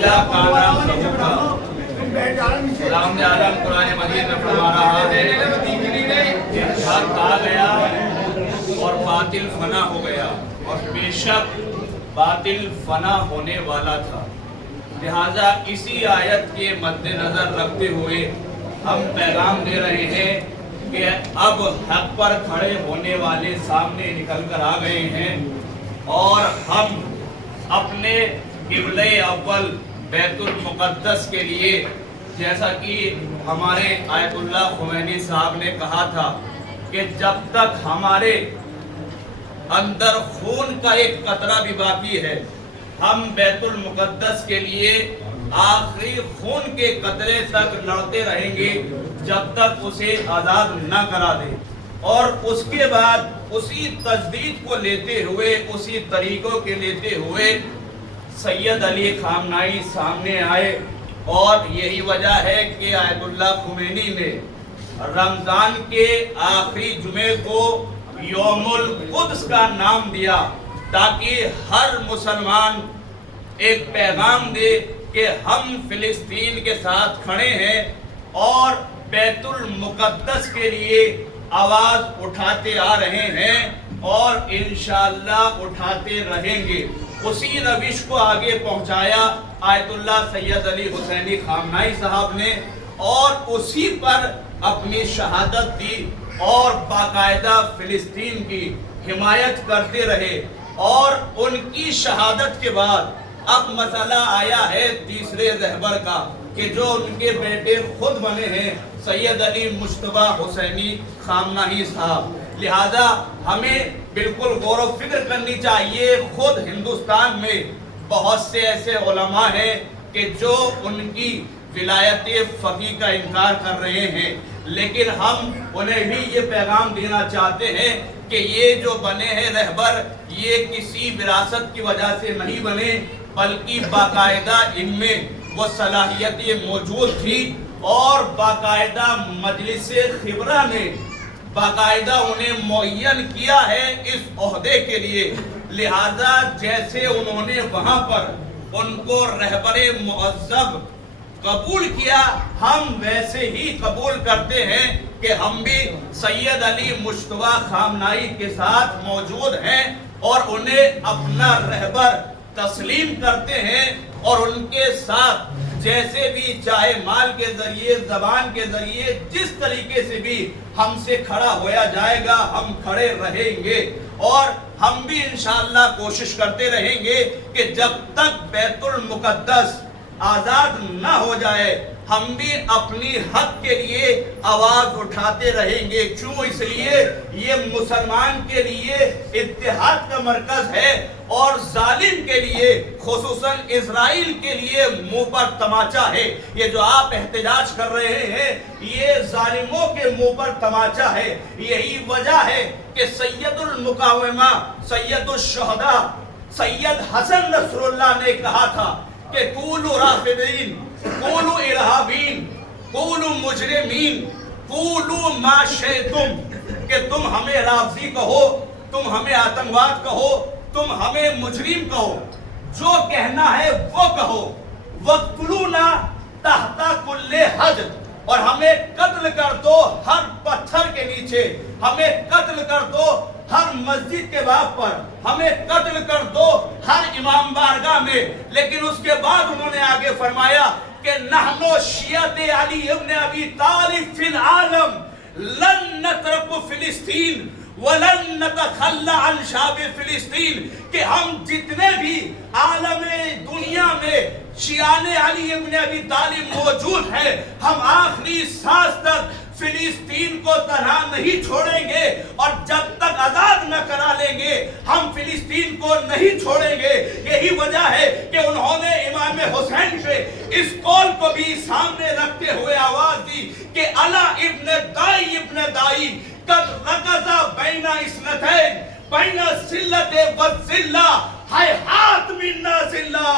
लिल्लाह का नाम सबूका। खुदावंद आलम कुरान मजीद में फरमा रहा है कि हक आ गया और बातिल फना हो गया, और बेशक बातिल फना होने वाला था। लिहाजा इसी आयत के मद्देनजर रखते हुए हम पैगाम दे रहे हैं कि अब हक पर खड़े होने वाले सामने निकल कर आ गए हैं, और हम अपने क़िबले अव्वल बैतुल मुक़द्दस के लिए, जैसा कि हमारे आयतुल्लाह खुमैनी साहब ने कहा था कि जब तक हमारे अंदर खून का एक कतरा भी बाकी है, हम बैतुल मुक़द्दस के लिए आखिरी खून के कतरे तक लड़ते रहेंगे जब तक उसे आज़ाद न करा दे। और उसके बाद उसी तजदीद को लेते हुए, उसी तरीक़ों के लेते हुए सैयद अली खामनाई सामने आए, और यही वजह है कि आयतुल्लाह खुमैनी ने रमज़ान के आखिरी जुमे को यौमुल कुद्स का नाम दिया, ताकि हर मुसलमान एक पैगाम दे कि हम फिलिस्तीन के साथ खड़े हैं और बैतुल मुक़द्दस के लिए आवाज़ उठाते आ रहे हैं, और इंशाअल्लाह उठाते रहेंगे। उसी रविश को आगे पहुंचाया आयतुल्लाह सैयद अली हुसैनी खामनाई साहब ने, और उसी पर अपनी शहादत दी, और बाकायदा फिलिस्तीन की हिमायत करते रहे। और उनकी शहादत के बाद अब मसला आया है तीसरे रहबर का, कि जो उनके बेटे खुद बने हैं सैयद अली मुश्तबा हुसैनी खामनाई साहब। लिहाजा हमें बिल्कुल गौर व फिक्र करनी चाहिए। खुद हिंदुस्तान में बहुत से ऐसे उलमा हैं कि जो उनकी विलायत फ़क़ीह का इनकार कर रहे हैं, लेकिन हम उन्हें भी ये पैगाम देना चाहते हैं कि ये जो बने हैं रहबर, ये किसी विरासत की वजह से नहीं बने, बल्कि बाकायदा इनमें वो सलाहियतें मौजूद थी, और बाकायदा मजलिस खिबरा ने बाकायदा उन्हें मुअय्यन किया है इस ओहदे के लिए। लिहाजा जैसे उन्होंने वहाँ पर उनको रहबरे मुअज़्ज़ब कबूल किया, हम वैसे ही कबूल करते हैं कि हम भी सैयद अली मुश्तबा खामनाई के साथ मौजूद हैं, और उन्हें अपना रहबर तस्लीम करते हैं, और उनके साथ जैसे भी, चाहे माल के जरिए, जबान के जरिए, जिस तरीके से भी हमसे खड़ा होया जाएगा हम खड़े रहेंगे। और हम भी इंशाअल्लाह कोशिश करते रहेंगे कि जब तक बैतुल मुक़द्दस आज़ाद न हो जाए, हम भी अपनी हक के लिए आवाज़ उठाते रहेंगे। क्यों? इसलिए ये मुसलमान के लिए इत्तेहाद का मरकज़ है, और जालिम के लिए, खुसूसन इजराइल के लिए मुंह पर तमाचा है। ये जो आप एहतजाज कर रहे हैं, ये जालिमों के मुंह पर तमाचा है। यही वजह है कि सैयदुल मुकावमा, सैयदुल शुहदा, सैयद हसन नसरुल्लाह ने कहा था कि कूलू राफिदीन, कूलू इरहाबीन, कूलू मुजरिमीन, कूलू मा शिअ्तुम, कि तुम हमें राफजी कहो, तुम हमें आतंकवाद कहो, तुम हमें मुजरिम कहो, जो कहना है वो कहो। वक़्तुलूना तहता कुल्ले हज, और हमें कत्ल कर दो हर पत्थर के नीचे, हमें कत्ल कर दो हर मस्जिद के बाब पर, हमें कत्ल कर दो हर इमाम बारगाह में। लेकिन उसके बाद उन्होंने आगे फरमाया कि नहनो शियते अली इब्न अबी तालिब फिल आलम लन नतरकु फिलिस्तीन वलन नतखल्ला अन शाब फिलिस्तीन, कि हम जितने भी आलम दुनिया में शियाने अली इब्न अबी तालिब मौजूद हैं, हम आखिरी सांस तक फिलिस्तीन को तन्हा नहीं छोड़ेंगे, और जब तक आजाद न करा लेंगे हम फिलिस्तीन को नहीं छोड़ेंगे। यही वजह है कि उन्होंने इमाम हुसैन के इस कौल को भी सामने रखते हुए आवाज दी कि अला इब्न दाई कद रकज़ा बैना इस्नतैन बैना सिल्लत व जिल्ला, हाय हाथ मिन्ना जिल्ला।